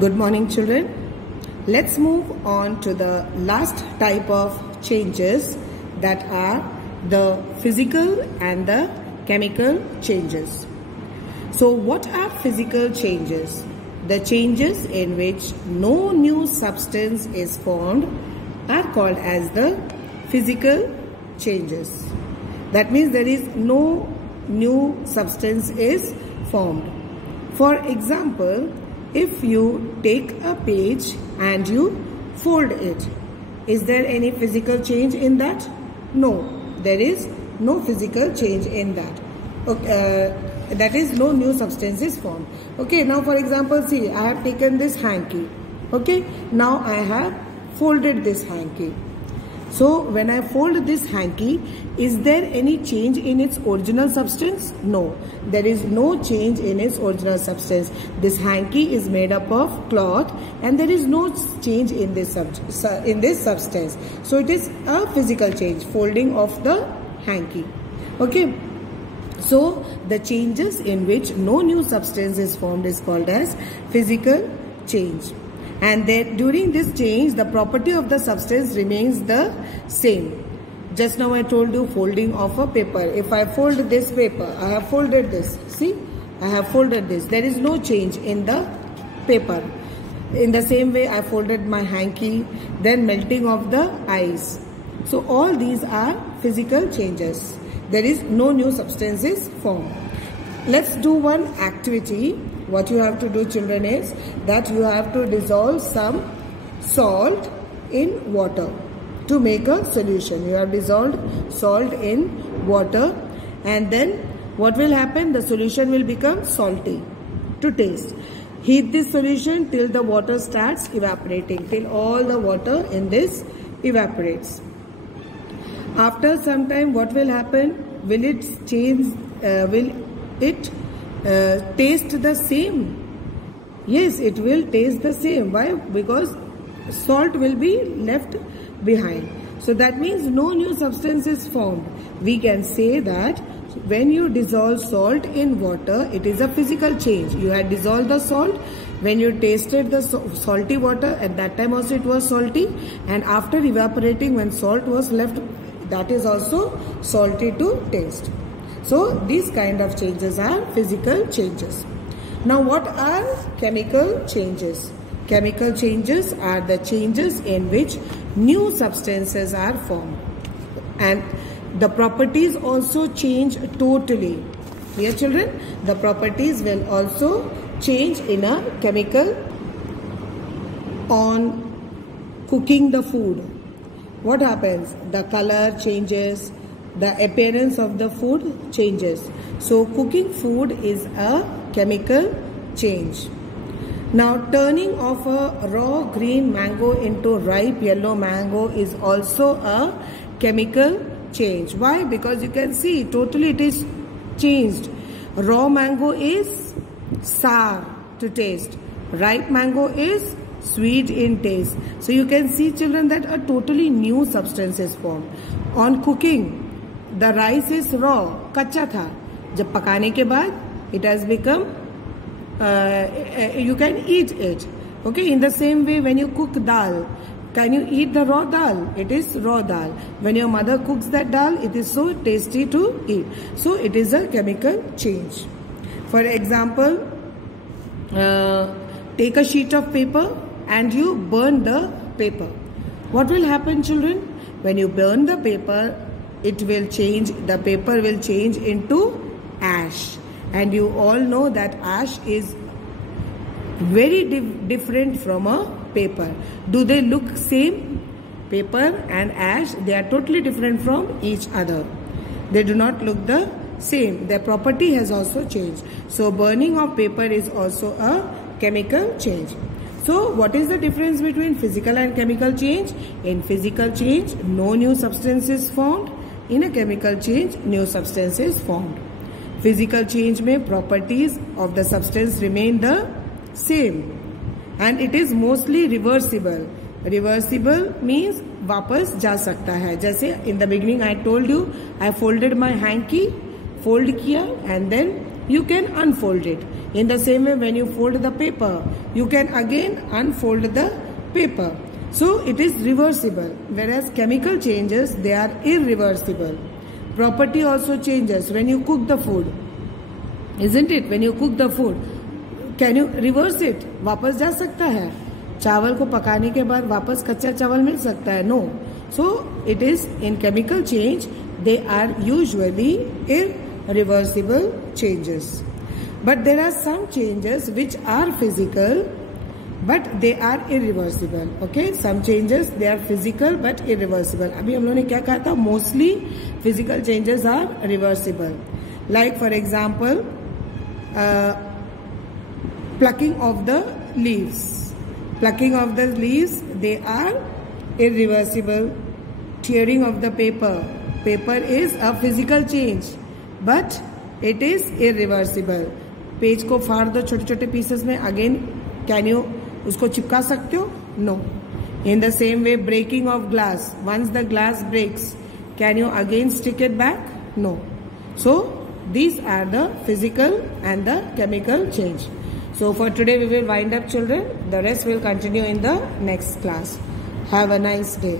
Good morning, children. Let's move on to the last type of changes, that are the physical and the chemical changes. So what are physical changes? The changes in which no new substance is formed are called as the physical changes. That means there is no new substance is formed. For example, if you take a page and you fold it, is there any physical change in that? No, there is no physical change in that. Okay, that is, no new substance is formed. Okay, now for example, see, I have taken this hanky. Okay, now I have folded this hanky. So when I fold this hanky, is there any change in its original substance? No, there is no change in its original substance. This hanky is made up of cloth and there is no change in this substance. So it is a physical change, folding of the hanky. Okay. So the changes in which no new substance is formed is called as physical change. And then during this change, the property of the substance remains the same. Just now I told you folding of a paper. If I fold this paper, I have folded this. See, I have folded this. There is no change in the paper. In the same way, I folded my hanky, then melting of the ice. So all these are physical changes. There is no new substances formed. Let's do one activity. What you have to do, children, is that you have to dissolve some salt in water to make a solution. You have dissolved salt in water, and then what will happen? The solution will become salty to taste. Heat this solution till the water starts evaporating, till all the water in this evaporates. After some time, what will happen? Will it change? Will it taste the same? Yes, it will taste the same. Why? Because salt will be left behind. So that means no new substance is formed. We can say that when you dissolve salt in water, it is a physical change. You had dissolved the salt. When you tasted the salty water, at that time also it was salty, and after evaporating, when salt was left, that is also salty to taste. So these kind of changes are physical changes. Now what are chemical changes? Chemical changes are the changes in which new substances are formed, and the properties also change totally. Dear children, the properties will also change in a chemical. On cooking the food, what happens? The color changes, the appearance of the food changes. So cooking food is a chemical change. Now turning of a raw green mango into ripe yellow mango is also a chemical change. Why? Because you can see totally it is changed. Raw mango is sour to taste. Ripe mango is sweet in taste. So you can see, children, that a totally new substance is formed. On cooking, the rice is raw, कच्चा था. जब पकाने के बाद, it has become, you can eat it. Okay, in the same way, when you cook dal, can you eat the raw dal? It is raw dal. When your mother cooks that dal, it is so tasty to eat. So it is a chemical change. For example, take a sheet of paper and you burn the paper. What will happen, children? When you burn the paper, it will change, the paper will change into ash. And you all know that ash is very different from a paper. Do they look same? Paper and ash, they are totally different from each other. They do not look the same. Their property has also changed. So burning of paper is also a chemical change. So what is the difference between physical and chemical change? In physical change, no new substance is formed. In a chemical change, new substance is formed. Physical change में properties of the substance remain the same, and it is mostly reversible. Reversible means वापस जा सकता है. जैसे in the beginning I told you, I folded my hanky, fold किया, and then you can unfold it. In the same way, when you fold the paper, you can again unfold the paper. So it is reversible, whereas chemical changes, they are irreversible. Property also changes when you cook the food, isn't it? When you cook the food, can you reverse it? वापस जा सकता है? चावल को पकाने के बाद वापस कच्चा चावल मिल सकता है? No. So it is in chemical change, they are usually irreversible changes. But there are some changes which are physical, but they are irreversible. Okay, some changes they are physical but irreversible. अभी हम लोगों ने क्या कहा था? Mostly physical changes are reversible. Like for example, plucking of the leaves. Plucking of the leaves, they are irreversible. Tearing of the paper. Paper is a physical change, but it is irreversible. Page को फाड़ दो छोटे छोटे pieces में, again can you उसको चिपका सकते हो? No. In the same way breaking of glass, once the glass breaks, can you again stick it back? No. So these are the physical and the chemical change. So for today we will wind up, children. The rest will continue in the next class. Have a nice day.